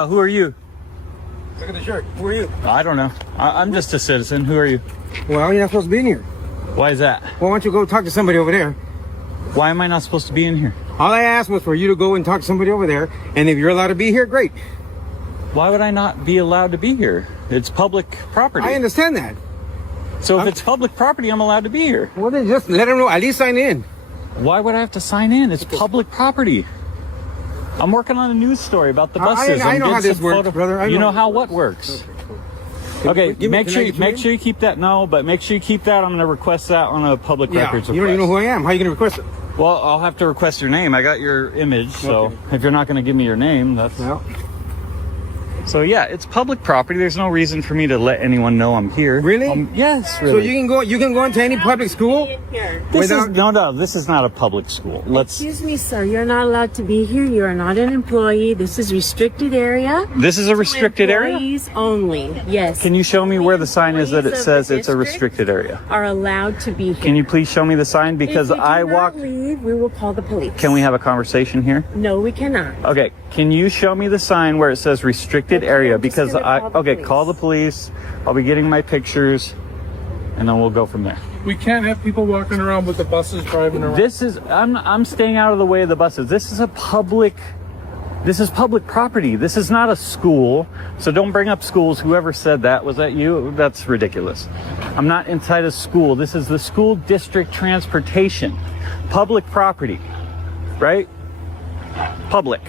Who are you? Look at the shirt. Who are you? I don't know. I'm just a citizen. Who are you? Well, you're not supposed to be in here. Why is that? Well, why don't you go talk to somebody over there? Why am I not supposed to be in here? All I asked was for you to go and talk to somebody over there, and if you're allowed to be here, great. Why would I not be allowed to be here? It's public property. I understand that. So if it's public property, I'm allowed to be here. Well, then just let them know. At least sign in. Why would I have to sign in? It's public property. I'm working on a news story about the buses. I know how this works, brother. You know how what works. Okay, make sure you keep that. No, but make sure you keep that. I'm going to request that on a public records request. You don't even know who I am. How are you going to request it? Well, I'll have to request your name. I got your image, so if you're not going to give me your name, that's... No. So yeah, it's public property. There's no reason for me to let anyone know I'm here. Really? Yes, really. So you can go into any public school? This is not a public school. Excuse me, sir. You're not allowed to be here. You are not an employee. This is restricted area. This is a restricted area? Employees only. Yes. Can you show me where the sign is that it says it's a restricted area? Are allowed to be here. Can you please show me the sign? Because if you I do not walked... leave, we will call the police. Can we have a conversation here? No, we cannot. Okay, can you show me the sign where it says restricted area? Because call the police. I'll be getting my pictures, and then we'll go from there. We can't have people walking around with the buses driving around. I'm staying out of the way of the buses. This is public property. This is not a school. So don't bring up schools. Whoever said that, was that you? That's ridiculous. I'm not inside a school. This is the school district transportation. Public property, right? Public.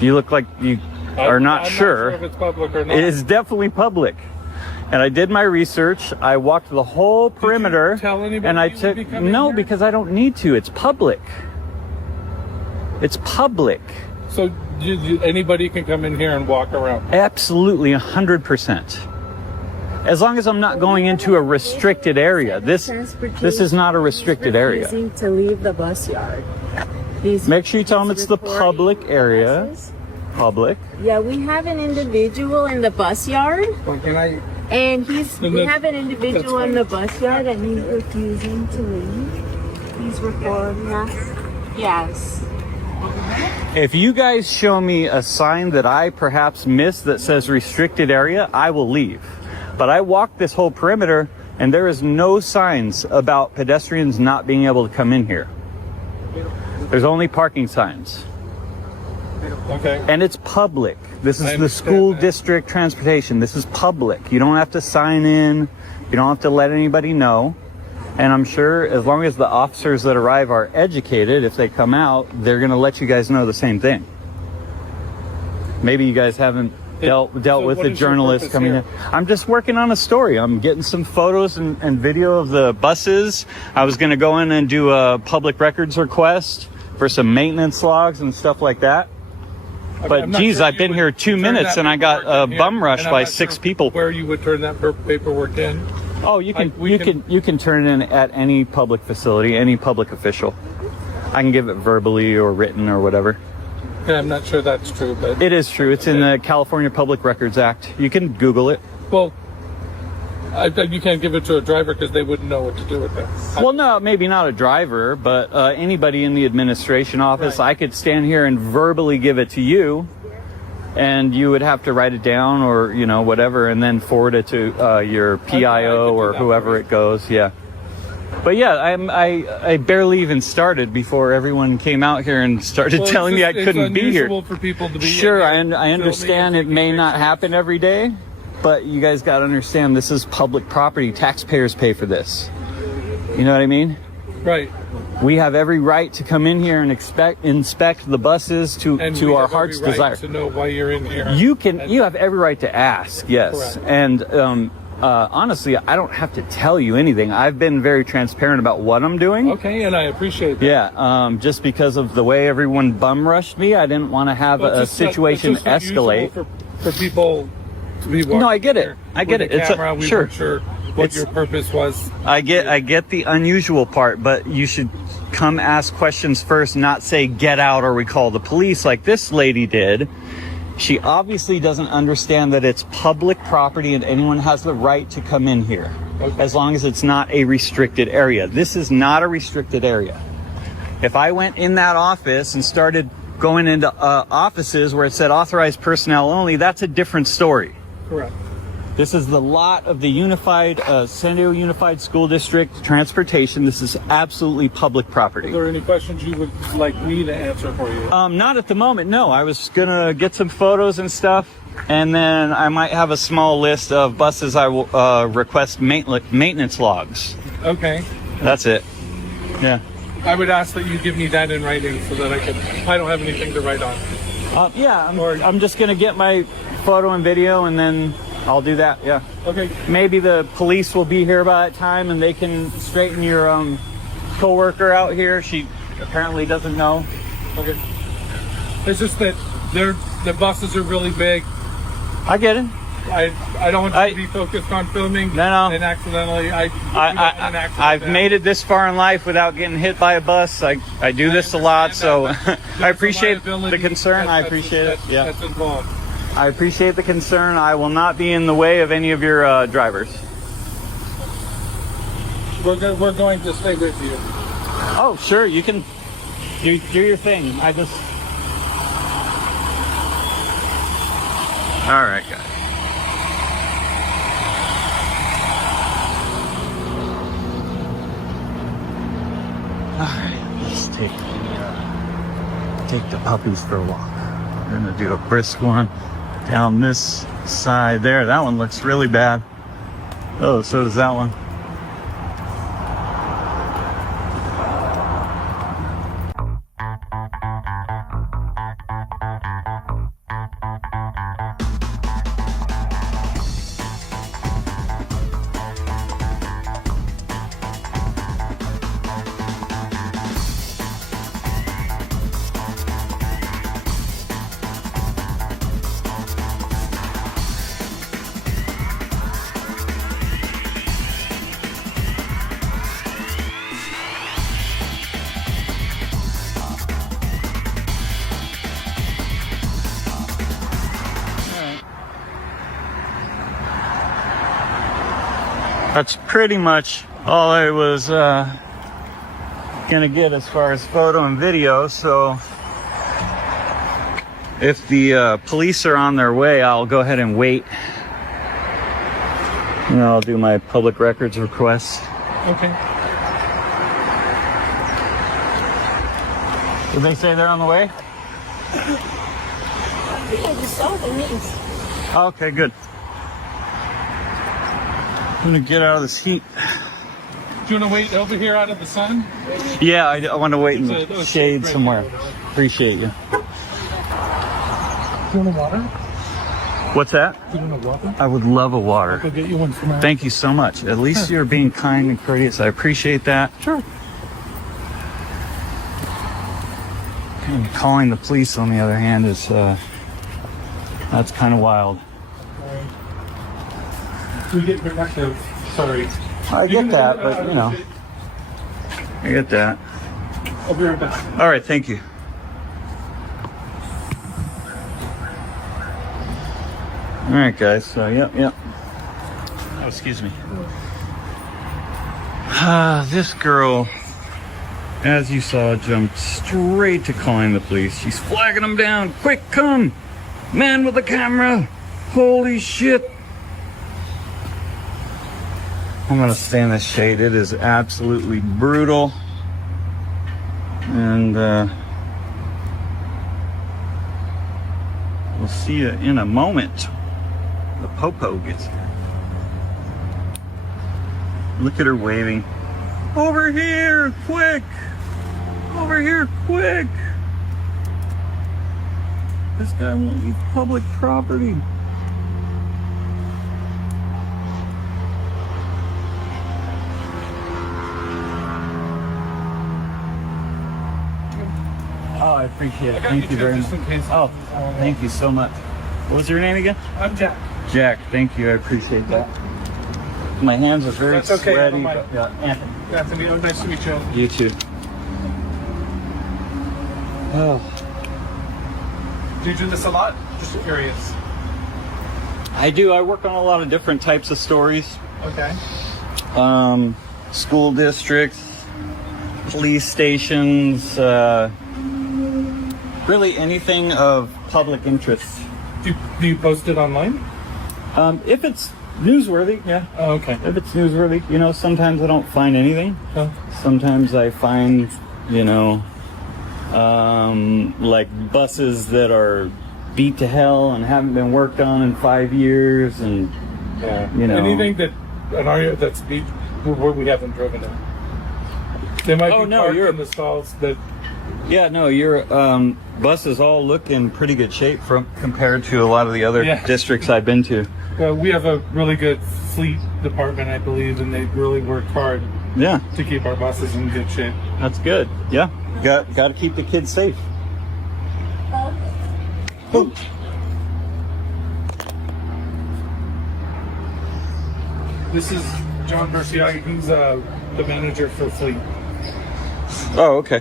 You look like you are not sure. I'm not sure if it's public or not. It is definitely public. And I did my research. I walked the whole perimeter. Did you tell anybody and I you would took be coming no here? because I don't need to. It's public. It's public. So anybody can come in here and walk around? Absolutely, 100%. As long as I'm not going into a restricted area. This is not a restricted area. Refusing to leave the bus yard. Make sure you tell them it's the public area. Buses. Public. Yeah, we have an individual in the bus yard, Well, can I? and we have an individual in the bus yard, and he's refusing to leave. He's recording us. Yes. If you guys show me a sign that I perhaps missed that says restricted area, I will leave. But I walked this whole perimeter and there is no signs about pedestrians not being able to come in here. There's only parking signs. Okay. And it's public. This is I the understand school that. district transportation. This is public. You don't have to sign in. You don't have to let anybody know. And I'm sure as long as the officers that arrive are educated, if they come out, they're going to let you guys know the same thing. Maybe you guys haven't dealt with what the is your journalists purpose coming here? in. I'm just working on a story. I'm getting some photos and video of the buses. I was going to go in and do a public records request for some maintenance logs and stuff like that. But I'm not geez, sure I've you been would here 2 turn minutes that and I got paperwork in bum here, rushed and I'm by not 6 sure people. Where you would turn that paperwork in? Oh, you can turn it in at any public facility, any public official. I can give it verbally or written or whatever. Yeah, I'm not sure that's true, but It is true. It's in the California Public Records Act. You can Google it. well, you can't give it to a driver because they wouldn't know what to do with it. Well, no, maybe not a driver, but anybody in the administration office. Right. I could stand here and verbally give it to you, and you would have to write it down or, whatever, and then forward it to your PIO or whoever it goes. Yeah. But yeah, I barely even started before everyone came out here and started telling me I couldn't be here. For people to be Sure, I filming understand it and may taking not pictures. happen every day, but you guys got to understand this is public property. Taxpayers pay for this. You know what I mean? Right. We have every right to come in here and inspect the buses And to we our have heart's every right desire. to know why you're in here. You have every right to ask, yes. Correct. And honestly, I don't have to tell you anything. I've been very transparent about what I'm doing. Okay, and I appreciate that. Yeah, just because of the way everyone bum rushed me, I didn't want to have Well, a it's just not- situation it's just not escalate. useful for people to be walking No, I get it. here I get with it. a It's a- camera. We sure. weren't sure what It's- your purpose was. I get the unusual part, but you should come ask questions first, not say get out or we call the police like this lady did. She obviously doesn't understand that it's public property and anyone has the right to come in here, as long as it's not a restricted area. This is not a restricted area. If I went in that office and started going into offices where it said authorized personnel only, that's a different story. Correct. This is the lot of the San Diego Unified School District Transportation. This is absolutely public Are property. there any questions you would like me to answer for you? Not at the moment, no. I was gonna get some photos and stuff, and then I might have a small list of buses I will request maintenance logs. Okay. That's it. Yeah. I would ask that you give me that in writing so that I don't have anything to write on. I'm just gonna get my photo and video, and then I'll do that. Yeah. Okay. Maybe the police will be here by that time, and they can straighten your coworker out here. She apparently doesn't know. Okay. It's just that the buses are really big. I get it. I don't want you to be focused on filming. No. And accidentally, I've made it this far in life without getting hit by a bus. I do this a lot, so I appreciate the concern. I appreciate it. Yeah. That's involved. I appreciate the concern. I will not be in the way of any of your drivers. We're going to stay with you. Oh, sure. You can do your thing. All right, guys. All right, let's take the puppies for a walk. We're gonna do a brisk one down this side there. That one looks really bad. Oh, so does that one. That's pretty much all I was gonna get as far as photo and video. So if the police are on their way, I'll go ahead and wait, and I'll do my public records request. Okay. Did they say they're on the way? I just saw the names. Okay, good. I'm gonna get out of this heat. Do you want to wait over here out of the sun? Yeah, I want to wait in the There's a shade right somewhere. there. Appreciate you. Do you want a water? What's that? Do you want a water? I would love a water. I'll get you one from our... Thank you so much. At least you're being kind and courteous. I appreciate that. Sure. And calling the police, on the other hand, is that's kind of wild. We get protective. Sorry. I get that, but you know, I get that. I'll be right back. All right, thank you. All right, guys. So, yep. Oh, excuse me. This girl, as you saw, jumped straight to calling the police. She's flagging them down. Quick, come! Man with the camera! Holy shit! I'm gonna stay in this shade. It is absolutely brutal. And we'll see you in a moment. The popo gets here. Look at her waving. Over here, quick! Over here, quick! This guy won't leave public property. Oh, I appreciate it. Thank you very much. Oh, thank you so much. What was your name again? I'm Jack. Jack, thank you. I appreciate that. My hands are very That's okay, I sweaty. don't mind. But, yeah, Anthony. Anthony, oh, nice to meet you. You too. Oh, Do you do this a lot? Just curious. I do. I work on a lot of different types of stories. Okay. School districts, police stations, Really anything of public interest. Do you post it online? If it's newsworthy, yeah. Oh, okay. If it's newsworthy, you know, sometimes I don't find anything. Oh. Sometimes I find, you know, like buses that are beat to hell and haven't been worked on in 5 years, and Yeah. You know. Anything that an area that's beat where we haven't driven it. They might Oh, be no, parked you're- in the stalls that. yeah, no, your buses all look in pretty good shape from compared to a lot of the other Yeah. districts I've been to. We have a really good fleet department, I believe, and they really work hard Yeah, to keep our buses in good shape. that's good. Yeah, got to keep the kids safe. Oh. This is John Berciagi. He's the manager for fleet. Oh, okay.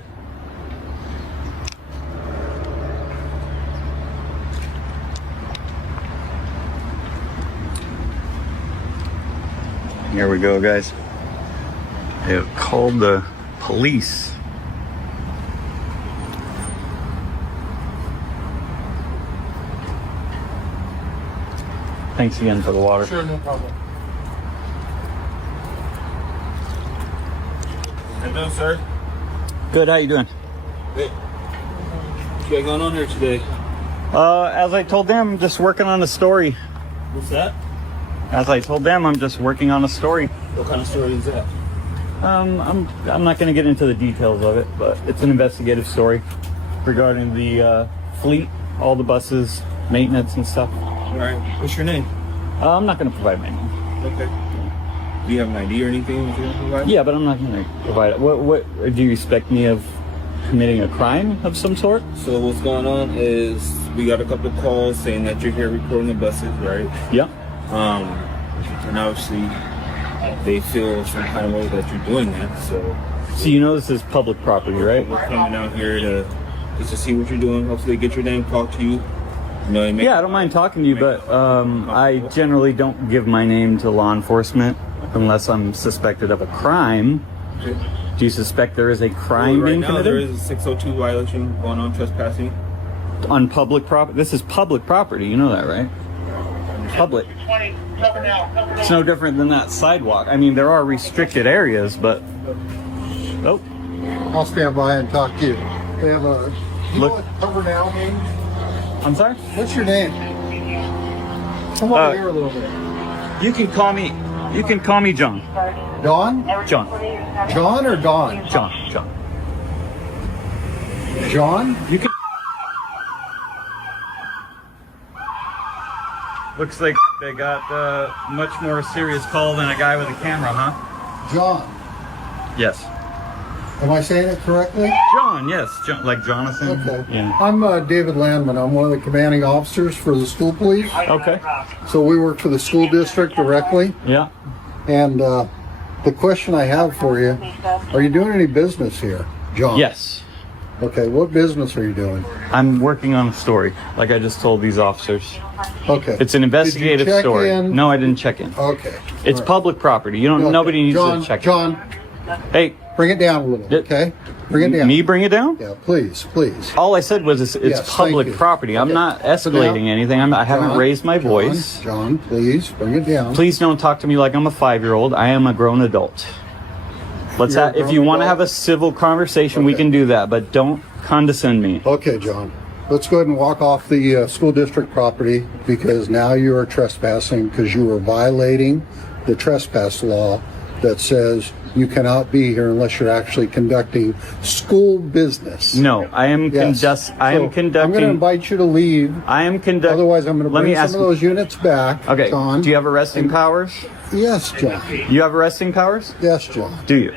Here we go, guys. They called the police. Thanks again for the water. Sure, no problem. Hello, sir. Good, how you doing? What you got going on here today? As I told them, I'm just working on a story. What's that? As I told them, I'm just working on a story. What kind of story is that? I'm not going to get into the details of it, but it's an investigative story regarding the fleet, all the buses, maintenance and stuff. All right. What's your name? I'm not going to provide my name. Okay. Do you have an ID or anything that you want to provide? Yeah, but I'm not going to provide it. What do you expect me of committing a crime of some sort? So what's going on is we got a couple of calls saying that you're here recording the buses, right? Yeah. And obviously they feel some kind of way that you're doing that. So So you know this is public property, right? we're coming out here to just to see what you're doing. Hopefully get your name, talk to you. You know, and make Yeah, I don't mind talking to you, but I generally don't give my name to law enforcement unless I'm suspected of a crime. Do you suspect there is a crime right being now there committed is a 602 violation going on, trespassing. on public property? This is public property. You know that, right? Public. It's no different than that sidewalk. I mean, there are restricted areas, but oh, I'll stand by and talk to you. They have a. You Look. know what Cover Now means? I'm sorry. What's your name? Come over Uh, here a little bit. You can call me. You can call me John. Dawn? John. John or Dawn? John. John. John? You can. Looks like they got a much more serious call than a guy with a camera, huh? John. Yes. Am I saying it correctly? John, yes. John, like Jonathan. Okay. Yeah. I'm David Landman. I'm one of the commanding officers for the school police. Okay. So we work for the school district directly. Yeah. And the question I have for you, are you doing any business here, John? Yes. Okay, what business are you doing? I'm working on a story, like I just told these officers. Okay. It's an investigative Did you check story. in? No, I didn't check in. Okay. It's All right. public property. You don't. Okay. Nobody needs John, to check. John, Hey, bring it down a little, Yeah. okay? Bring it down. me bring it down? Yeah, please, please. All I said was it's Yes, thank public you. property. I'm Okay. not So escalating now- anything. I haven't John, raised my John, voice. John, please, bring it down. Please don't talk to me like I'm a 5-year-old. I am a grown adult. Let's You're a if grown you want to adult? have a civil conversation, we Okay. can do that, but don't condescend me. Okay, John. Let's go ahead and walk off the school district property because now you are trespassing because you are violating the trespass law that says you cannot be here unless you're actually conducting school business. No, I am Yes. I am So I'm going to conducting. invite you to leave. I am conducting. Otherwise, I'm going to Let me bring ask. some of those units back. Okay. John. Do you have arresting powers? Yes, John. You have arresting powers? Yes, John. Do you?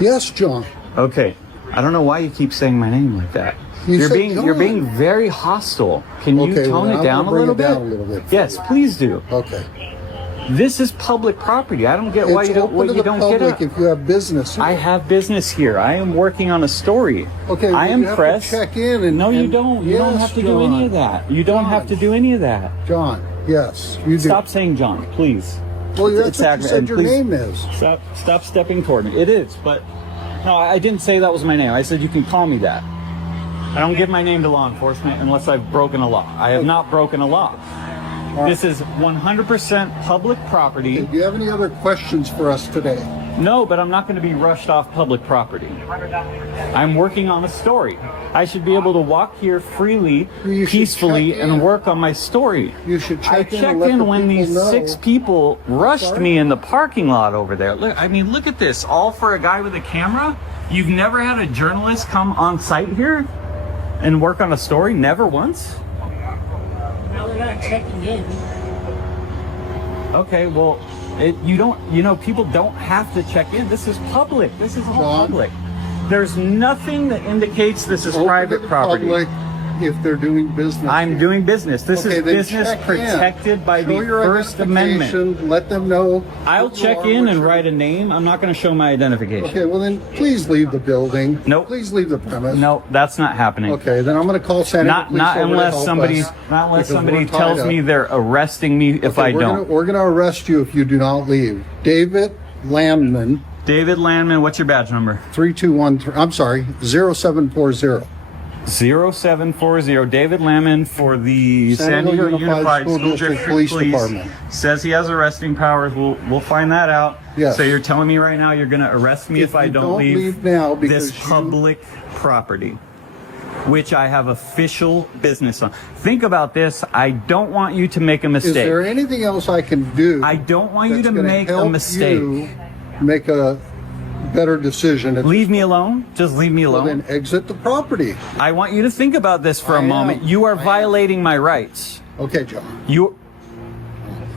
Yes, John. Okay. I don't know why you keep saying my name like that. You You're said you're John. being very hostile. Can you Okay, tone well, it down I'm a gonna little bring bit? it down a little bit. Yes, please do. Okay. This is public property. I don't get why It's you don't open what to you the don't public get it. if you have business here. I have business here. I am working on a story. Okay, I well, am you have to press. check in and- no, you and- don't. You don't Yes, have to do any John. of that. You don't have to do any of that. John, yes, you do. Stop saying John, please. Well, that's It's what you aggra- said and your please- name is. Stop stepping toward me. It is, but no, I didn't say that was my name. I said you can call me that. I don't give my name to law enforcement unless I've broken a law. I have not broken a law. This is 100% public property. Do you have any other questions for us today? No, but I'm not going to be rushed off public property. I'm working on a story. I should be able to walk here freely, You should peacefully, check in. and work on my story. You should I check in and checked let in the when people these know. 6 people rushed Sorry? me in the parking lot over there. Look, I mean, look at this. All for a guy with a camera? You've never had a journalist come on site here and work on a story? Never once? No, we're not checking in. Okay, well, people don't have to check in. This is public. This is all John? public. There's nothing that indicates this is Open to private the property. public if they're doing business. I'm here. doing business. This Okay, is then business check in. protected by Show the your First Amendment. identification, Let them know. I'll who you check are, in what and you're- write a name. I'm not going to show my identification. Okay, well then, please leave the building. Nope. Please leave the premise. No, that's not happening. Okay, then I'm going to call Santa Ana Police Not over to unless help somebody us, not unless because somebody we're tied tells up. me they're arresting me if I Okay, don't. We're going to arrest you if you do not leave. David Landman, David Landman, what's your badge number? 3213. I'm sorry, 0740. 0740. David Landman for the San Diego Unified School District Police Department. Says he has arresting powers. We'll find that out. Yes. So you're telling me right now you're going to arrest me if I you don't leave now this because public property, which I have official business on. Think about this. I don't want you to make a Is there mistake. anything else I can do? I don't want you that's to gonna make a help mistake. you make a better decision. Leave me alone. Just leave me Well, alone. then exit the property. I want you to think about this for a I am. moment. You are I am. violating my rights. Okay, John.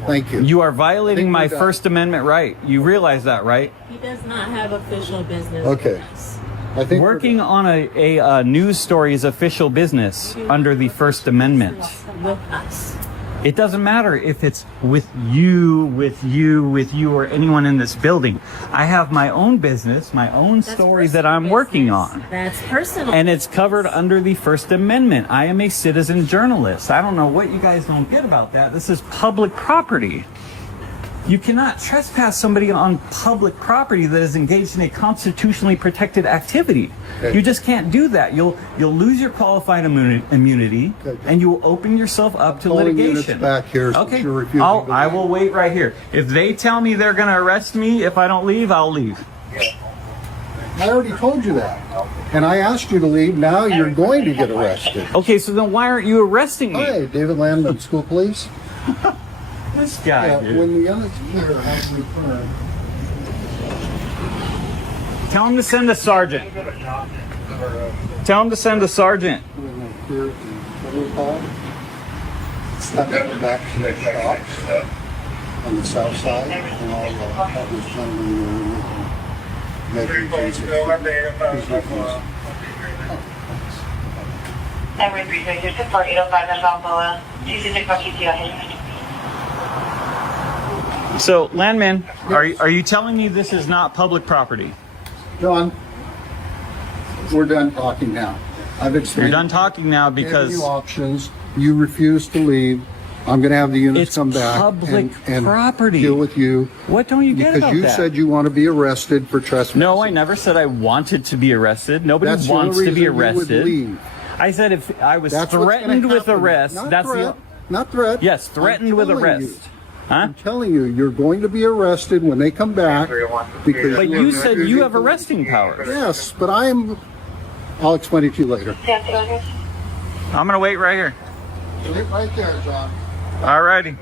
Thank you. You are violating Think my we're done. First Amendment right. You realize that, right? He does not have official business. Okay. with us. I think we're Working on a news story is official business under the First Amendment. With us. It doesn't matter if it's with you, or anyone in this building. I have my own business, my own That's stories that personal I'm working business. on. That's personal. And it's covered under the First Amendment. I am a citizen journalist. I don't know what you guys don't get about that. This is public property. You cannot trespass somebody on public property that is engaged in a constitutionally protected activity. Okay. You just can't do that. You'll lose your qualified immunity, Okay. and you will open yourself up to calling units litigation. back here. since Okay, you're refusing to I leave. will wait right here. If they tell me they're going to arrest me if I don't leave, I'll leave. I already told you that. And I asked you to leave. Now you're going to get arrested. Okay, so then why aren't you arresting me? Hi, David Landman, School Police. This guy, Yeah, dude. when the units here have returned, Tell him to send a sergeant. Tell him to send a sergeant. when they clear the what do we call it? Step back to the shops on the south side, and all the others gentlemen were making Every 336 for 805 Balboa, 226 ahead. So, Landman, are you telling me this is not public property? John, we're done talking now. I've explained. You're done talking now Gave because you options. You refuse to leave. I'm going to have the units It's come back public and property. deal with you what don't you get because about you that? said you want to be arrested for trespassing. No, I never said I wanted to be arrested. Nobody That's the wants only to be reason you would arrested. leave. I said if I was That's what's gonna threatened with happen. arrest, Not that's threat, the not threat. yes, threatened I'm with telling arrest. you. Huh? I'm telling you, you're going to be arrested when they come back because But you said you have arresting powers. Yes, but I'll explain it to you later. I'm gonna wait right here. Right there, John. Alrighty.